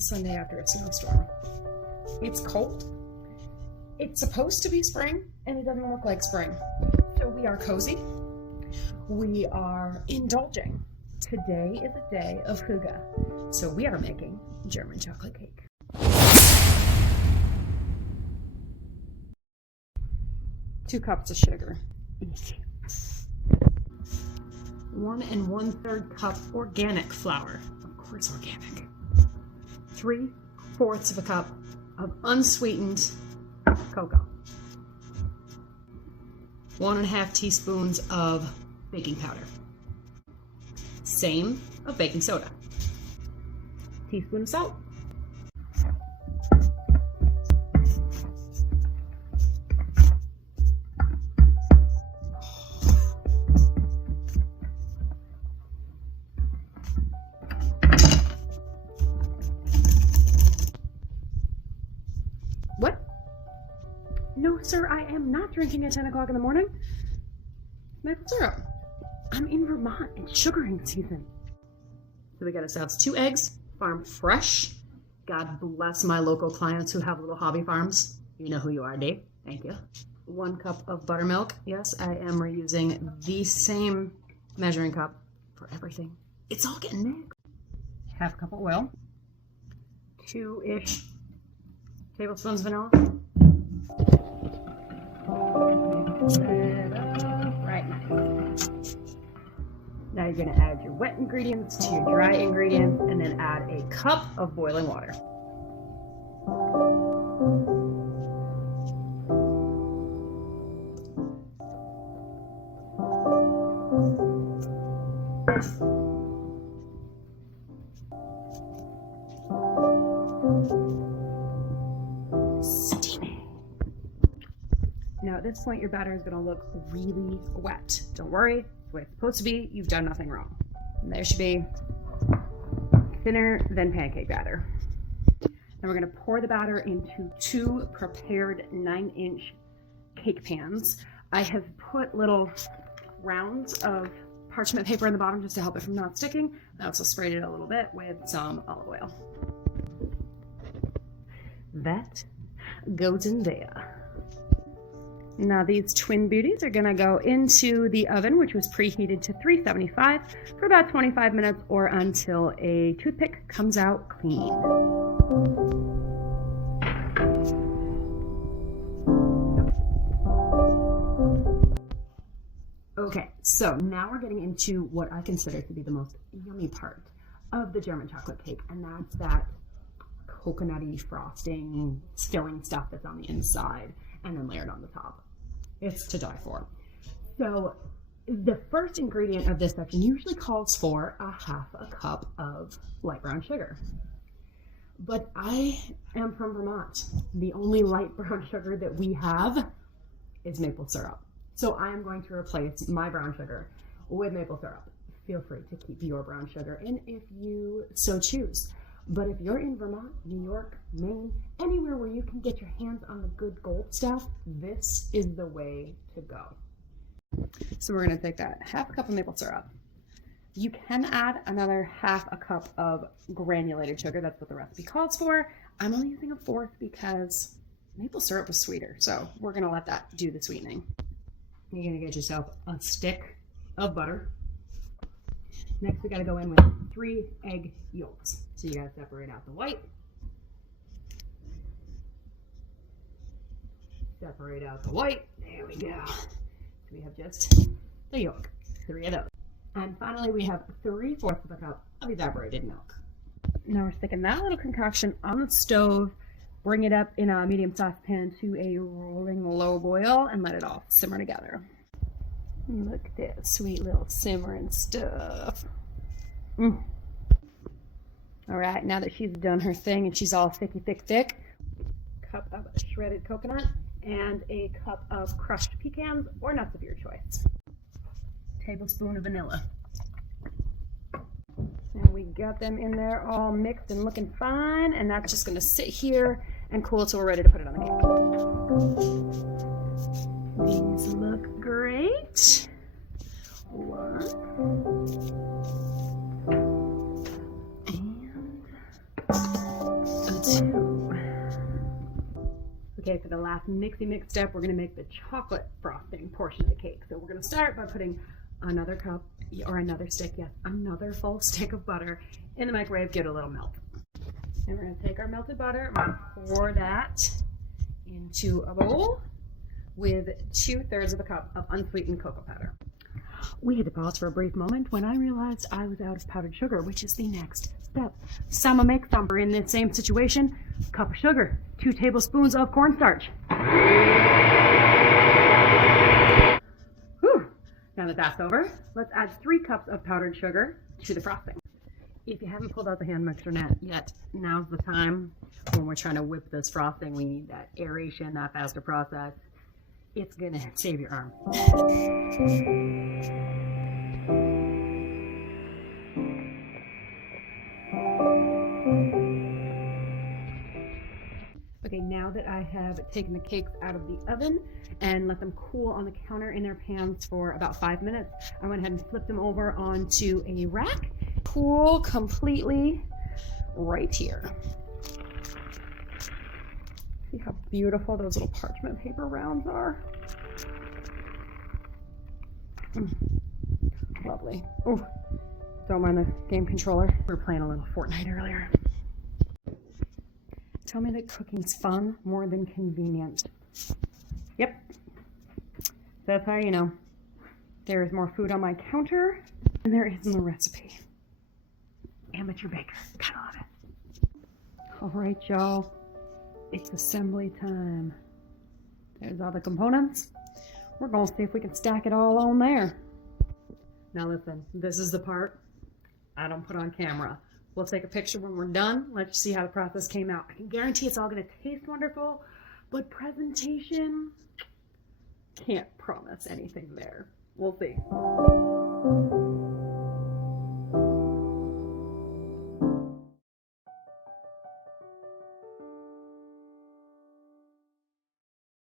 Sunday after a snowstorm. It's cold. It's supposed to be spring, and it doesn't look like spring. So we are cozy. We are indulging. Today is a day of hygge. So we are making German chocolate cake. 2 cups of sugar. Easy. 1 1/3 cup organic flour. Of course, organic. 3/4 of a cup of unsweetened cocoa. 1 1/2 teaspoons of baking powder. Same of baking soda. Teaspoon of salt. What? No, sir, I am not drinking at 10 o'clock in the morning. Maple syrup. I'm in Vermont. It's sugaring season. So we got ourselves 2 eggs, farm fresh. God bless my local clients who have little hobby farms. You know who you are, Dave. Thank you. 1 cup of buttermilk. Yes, I am reusing the same measuring cup for everything. It's all getting mixed. 1/2 cup of oil. 2-ish tablespoons vanilla. Right now. Now you're going to add your wet ingredients to your dry ingredients and then add a cup of boiling water. Steaming. Now at this point your batter is going to look really wet. Don't worry. The way it's supposed to be, you've done nothing wrong. And there should be thinner than pancake batter. Now we're going to pour the batter into 2 prepared 9-inch cake pans. I have put little rounds of parchment paper in the bottom just to help it from not sticking. I also sprayed it a little bit with some olive oil. That goes in there. Now these twin beauties are gonna go into the oven, which was preheated to 375 for about 25 minutes or until a toothpick comes out clean. Okay, so now we're getting into what I consider to be the most yummy part of the German chocolate cake, and that's that coconutty frosting, filling stuff that's on the inside and then layered on the top. It's to die for. So the first ingredient of this section usually calls for 1/2 cup of light brown sugar. But I am from Vermont. The only light brown sugar that we have is maple syrup. So I am going to replace my brown sugar with maple syrup. Feel free to keep your brown sugar in if you so choose. But if you're in Vermont, New York, Maine, anywhere where you can get your hands on the good gold stuff, this is the way to go. So we're going to take that 1/2 cup of maple syrup. You can add another 1/2 cup of granulated sugar. That's what the recipe calls for. I'm only using 1/4 because maple syrup was sweeter. So we're going to let that do the sweetening. You're going to get yourself a stick of butter. Next, we got to go in with 3 egg yolks. So you got to separate out the white. Separate out the white. There we go. So we have just the yolk. 3 of those. And finally, we have 3/4 of a cup of evaporated milk. Now we're sticking that little concoction on the stove. Bring it up in a medium saucepan to a rolling low boil and let it all simmer together. Look at that sweet little simmering stuff. All right, now that she's done her thing and she's all thick, cup of shredded coconut and a cup of crushed pecans or nuts of your choice. Tablespoon of vanilla. And we got them in there all mixed and looking fine, and that's just gonna sit here and cool till we're ready to put it on the cake. These look great. 1. And the last mixy mix step. We're gonna make the chocolate frosting portion of the cake. So we're gonna start by putting another cup, or another stick, yes, another full stick of butter in the microwave, get a little melt. And we're gonna take our melted butter, and pour that into a bowl with 2/3 of a cup of unsweetened cocoa powder. We had to pause for a brief moment when I realized I was out of powdered sugar, which is the next step. Some make some. We're in the same situation. Cup of sugar, 2 tablespoons of cornstarch. Whew. Now that that's over, let's add 3 cups of powdered sugar to the frosting. If you haven't pulled out the hand mixer net yet, now's the time. When we're trying to whip this frosting, we need that aeration, that faster process. It's gonna save your arm. Okay, now that I have taken the cakes out of the oven and let them cool on the counter in their pans for about 5 minutes, I went ahead and flipped them over onto a rack. Cool completely right here. See how beautiful those little parchment paper rounds are? Lovely. Oh, don't mind the game controller. We were playing a little Fortnite earlier. Tell me that cooking's fun more than convenient. Yep. That's how you know. There is more food on my counter than there is in the recipe. Amateur baker. Gotta love it. All right, y'all. It's assembly time. There's all the components. We're gonna see if we can stack it all on there. Now listen, this is the part I don't put on camera. We'll take a picture when we're done. Let's see how the process came out. I can guarantee it's all gonna taste wonderful, but presentation, can't promise anything there. We'll see.